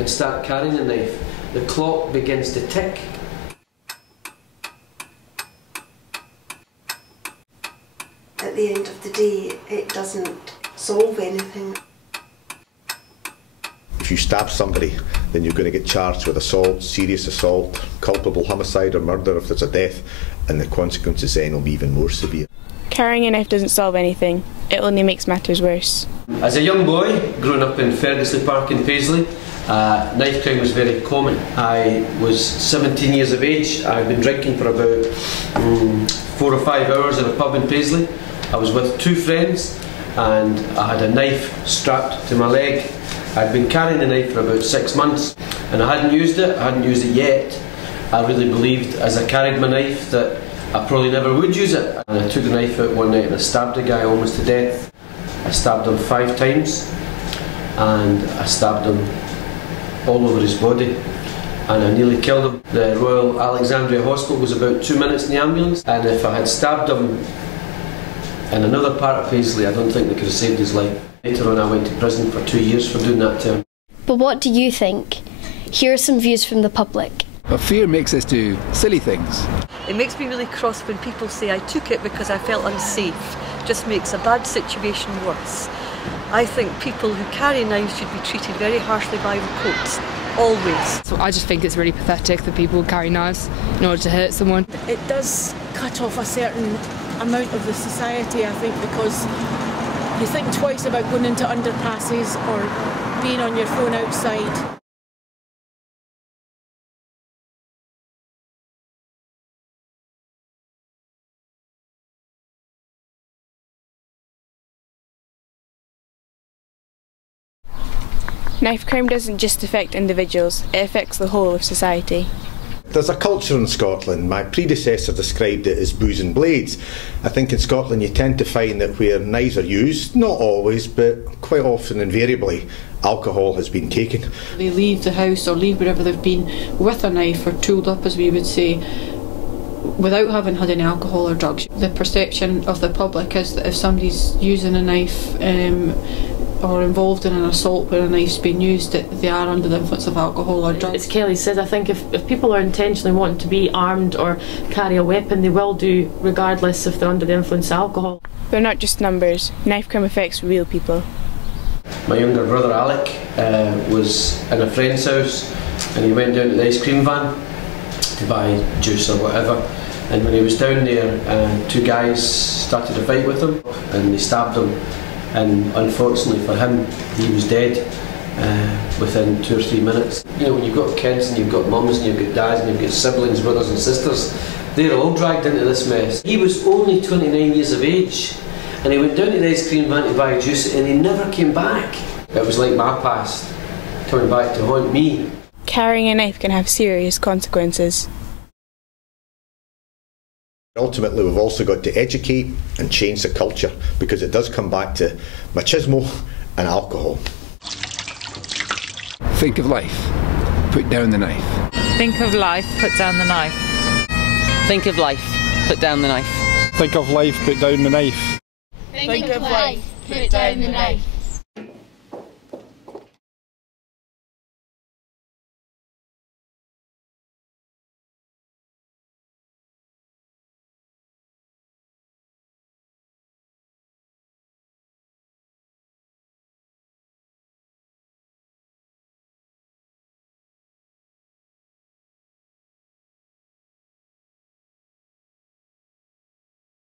and start carrying the knife, the clock begins to tick. At the end of the day, it doesn't solve anything. If you stab somebody, then you're going to get charged with assault, serious assault, culpable homicide or murder if there's a death, and the consequences then will be even more severe. Carrying a knife doesn't solve anything, it only makes matters worse. As a young boy, growing up in Ferguson Park in Paisley, knife crime was very common. I was 17 years of age. I'd been drinking for about 4 or 5 hours in a pub in Paisley. I was with 2 friends and I had a knife strapped to my leg. I'd been carrying the knife for about 6 months and I hadn't used it yet. I really believed as I carried my knife that I probably never would use it. And I took the knife out one night and I stabbed a guy almost to death. I stabbed him 5 times and I stabbed him all over his body and I nearly killed him. The Royal Alexandria Hospital was about 2 minutes in the ambulance, and if I had stabbed him in another part of Paisley, I don't think they could have saved his life. Later on I went to prison for 2 years for doing that to him. But what do you think? Here are some views from the public. Well, fear makes us do silly things. It makes me really cross when people say I took it because I felt unsafe. Just makes a bad situation worse. I think people who carry knives should be treated very harshly by the courts, always. So I just think it's really pathetic that people carry knives in order to hurt someone. It does cut off a certain amount of the society, I think, because you think twice about going into underpasses or being on your phone outside. Knife crime doesn't just affect individuals, it affects the whole of society. There's a culture in Scotland. My predecessor described it as booze and blades. I think in Scotland you tend to find that where knives are used, not always, but quite often, invariably, alcohol has been taken. They leave the house or leave wherever they've been with a knife or tooled up, as we would say, without having had any alcohol or drugs. The perception of the public is that if somebody's using a knife or involved in an assault where a knife's been used, that they are under the influence of alcohol or drugs. As Kelly said, I think if people are intentionally wanting to be armed or carry a weapon, they will do regardless if they're under the influence of alcohol. They're not just numbers, knife crime affects real people. My younger brother Alec was in a friend's house and he went down to the ice cream van to buy juice or whatever, and when he was down there 2 guys started a fight with him and they stabbed him. And unfortunately for him, he was dead within 2 or 3 minutes. You know, when you've got kids and you've got mums and you've got dads and you've got siblings, brothers and sisters, they're all dragged into this mess. He was only 29 years of age and he went down to the ice cream van to buy juice and he never came back. It was like my past coming back to haunt me. Carrying a knife can have serious consequences. Ultimately, we've also got to educate and change the culture, because it does come back to machismo and alcohol. Think of life, put down the knife. Think of life, put down the knife. Think of life, put down the knife. Think of life, put down the knife. Think of life, put down the knife.